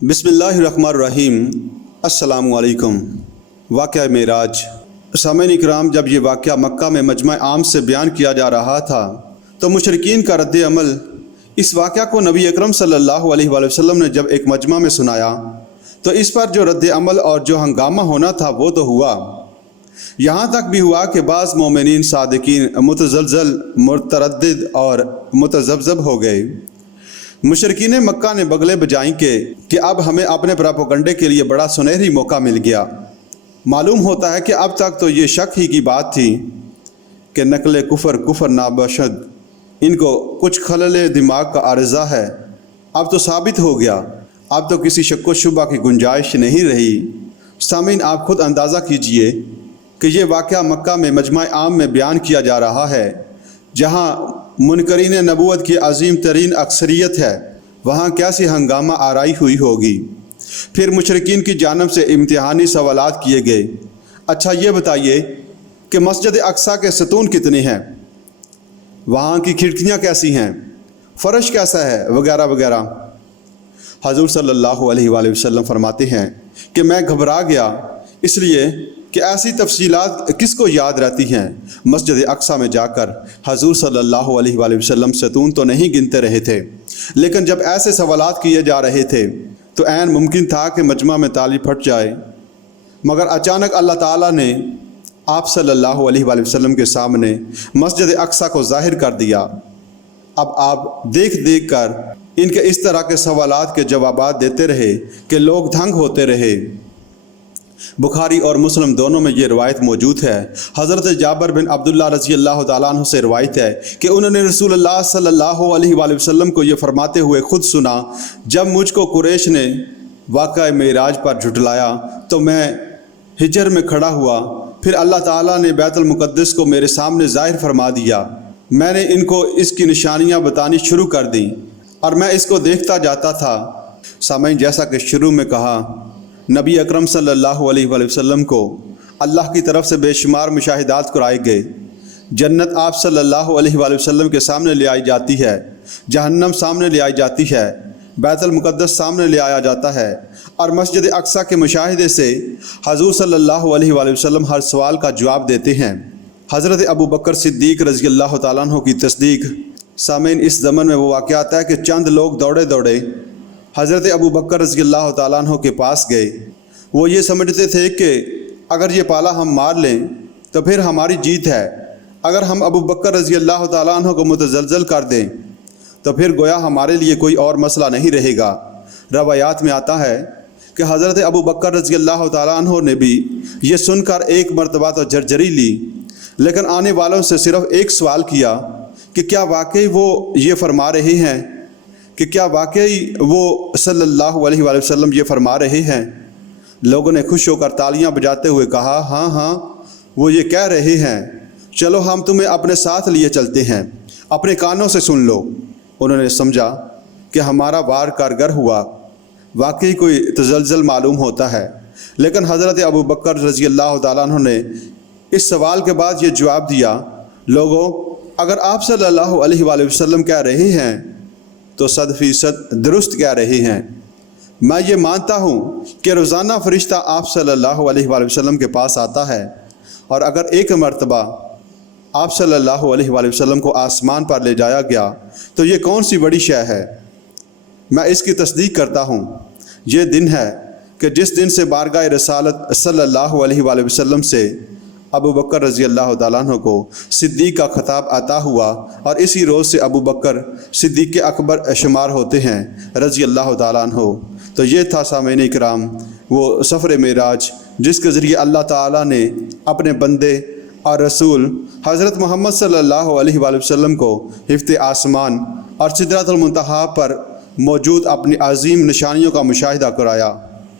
बिस्मिल्लाहिर्रहमानिर्रहीम। अस्सलामु अलैकुम। वाक़या मेराज। सामईन इकराम, जब ये वाक़या मक्का में मजमा आम से बयान किया जा रहा था तो मुशरिकीन का रद्द अमल इस वाक़या को नबी अकरम सल्लल्लाहु अलैहि वसल्लम ने जब एक मजमा में सुनाया तो इस पर जो रद्द अमल और जो हंगामा होना था वो तो हुआ। यहाँ तक भी हुआ कि बाज़ मोमिनीन सादिकीन मुतज़लज़ल, मुतरद्दिद और मुतज़ब्ज़ब हो गए। मुशरिकीन मक्का ने बगले बजाई कि अब हमें अपने प्रोपेगेंडे के लिए बड़ा सुनहरी मौका मिल गया। मालूम होता है कि अब तक तो ये शक ही की बात थी कि नकल कुफर नाबशद, इनको कुछ खलल दिमाग का आर्ज़ा है। अब तो साबित हो गया, अब तो किसी शक व शुबा की गुंजाइश नहीं रही। सामीन, आप खुद अंदाज़ा कीजिए कि ये वाक़या मक्का में मजमा आम में बयान किया जा रहा है, जहाँ मुनकरीन नबूवत की अजीम तरीन अक्सरियत है, वहाँ कैसी हंगामा आराई हुई होगी। फिर मुशरिकीन की जानब से इम्तिहानी सवालात किए गए। अच्छा ये बताइए कि मस्जिद अक्सा के सतून कितने हैं, वहाँ की खिड़कियाँ कैसी हैं, फ़र्श कैसा है, वगैरह वगैरह। हज़ूर सल्लल्लाहु अलैहि वसल्लम फरमाते हैं कि मैं घबरा गया, इसलिए कि ऐसी तफसीलात किसको याद रहती हैं। मस्जिद अक्सा में जाकर हज़ूर सल्लल्लाहु अलैहि वसल्लम सतून तो नहीं गिनते रहे थे, लेकिन जब ऐसे सवालात किए जा रहे थे तो ऐन मुमकिन था कि मजमा में ताली फट जाए। मगर अचानक अल्लाह ताला ने आप सल्लल्लाहु अलैहि वसल्लम के सामने मस्जिद अक्सा को ज़ाहिर कर दिया। अब आप देख देख कर इनके इस तरह के सवालात के जवाबात देते रहे कि लोग दंग होते रहे। बुखारी और मुस्लिम दोनों में ये रवायत मौजूद है। हज़रत जाबिर बिन अब्दुल्लाह रज़ी अल्लाह तआला अन्हु से रवायत है कि उन्होंने रसूलुल्लाह सल्लल्लाहु अलैहि वसल्लम को ये फरमाते हुए ख़ुद सुना, जब मुझको कुरैश ने वाक़या मेराज पर झुटलाया तो मैं हिजर में खड़ा हुआ, फिर अल्लाह ताला ने बैतुल मुक़द्दस को मेरे सामने ज़ाहिर फरमा दिया। मैंने इनको इसकी निशानियाँ बतानी शुरू कर दी और मैं इसको देखता जाता था। सामईन, जैसा कि शुरू में कहा, नबी अकरम सल्लल्लाहु अलैहि वसल्लम को अल्लाह की तरफ से बेशुमार मुशाहिदात कराए गए। जन्नत आप सल्लल्लाहु अलैहि वसल्लम के सामने ले आई जाती है, जहन्नम सामने ले आई जाती है, बैतुल मुक़द्दस सामने ले आया जाता है, और मस्जिद अक्सा के मुशाहिदे से हज़ूर सल्लल्लाहु अलैहि वसल्लम हर सवाल का जवाब देते हैं। हज़रत अबू बकर सिद्दीक़ रज़ी अल्लाह तआला अन्हु की तस्दीक। सामीन, इस ज़मन में वो वाक़या आता है कि चंद लोग दौड़े दौड़े हज़रत अबू बकर रज़ी अल्लाह तआला अन्हु के पास गए। वो ये समझते थे कि अगर ये पाला हम मार लें तो फिर हमारी जीत है, अगर हम अबू बकर रज़ी अल्लाह तआला अन्हु को मुतज़लज़ल कर दें तो फिर गोया हमारे लिए कोई और मसला नहीं रहेगा। रवायात में आता है कि हज़रत अबू बकर रज़ी अल्लाह तआला अन्हु ने भी ये सुनकर एक मरतबा तो झरझरी ली, लेकिन आने वालों से सिर्फ़ एक सवाल किया कि क्या वाकई वो ये फरमा रहे हैं, कि क्या वाकई वो सल्लल्लाहु अलैहि वसल्लम ये फरमा रहे हैं। लोगों ने खुश होकर तालियां बजाते हुए कहा, हाँ हाँ वो ये कह रहे हैं, चलो हम तुम्हें अपने साथ लिए चलते हैं, अपने कानों से सुन लो। उन्होंने समझा कि हमारा वार कारगर हुआ, वाकई कोई तज़लज़ल मालूम होता है। लेकिन हज़रत अबू बकर रज़ी अल्लाह तआला अन्हु ने इस सवाल के बाद ये जवाब दिया, लोगों, अगर आप सल्लल्लाहु अलैहि वसल्लम कह रहे हैं तो 100% दुरुस्त कह रहे हैं। मैं ये मानता हूँ कि रोज़ाना फ़रिश्ता आप सल्लल्लाहु अलैहि वसल्लम के पास आता है, और अगर एक मरतबा आप सल्लल्लाहु अलैहि वसल्लम को आसमान पर ले जाया गया तो ये कौन सी बड़ी शय है। मैं इसकी तस्दीक करता हूँ। ये दिन है कि जिस दिन से बारगाह रसालत सल्लल्लाहु अलैहि वसल्लम से अबू बकर रज़ी अल्लाह तआला अन्हु को सिद्दीक़ का खिताब अता हुआ, और इसी रोज़ से अबू बकर सिद्दीक़ के अकबर शुमार होते हैं रज़ी अल्लाह तआला अन्हु। तो ये था सामईन इकराम वो सफ़र मेराज, जिसके ज़रिए अल्लाह ताला ने अपने बंदे और रसूल हज़रत मोहम्मद सल्लल्लाहु अलैहि वसल्लम को हिफ़्ज़ आसमान और सिदरतुल मुंतहा पर मौजूद अपनी अज़ीम निशानियों का मुशाहिदा कराया।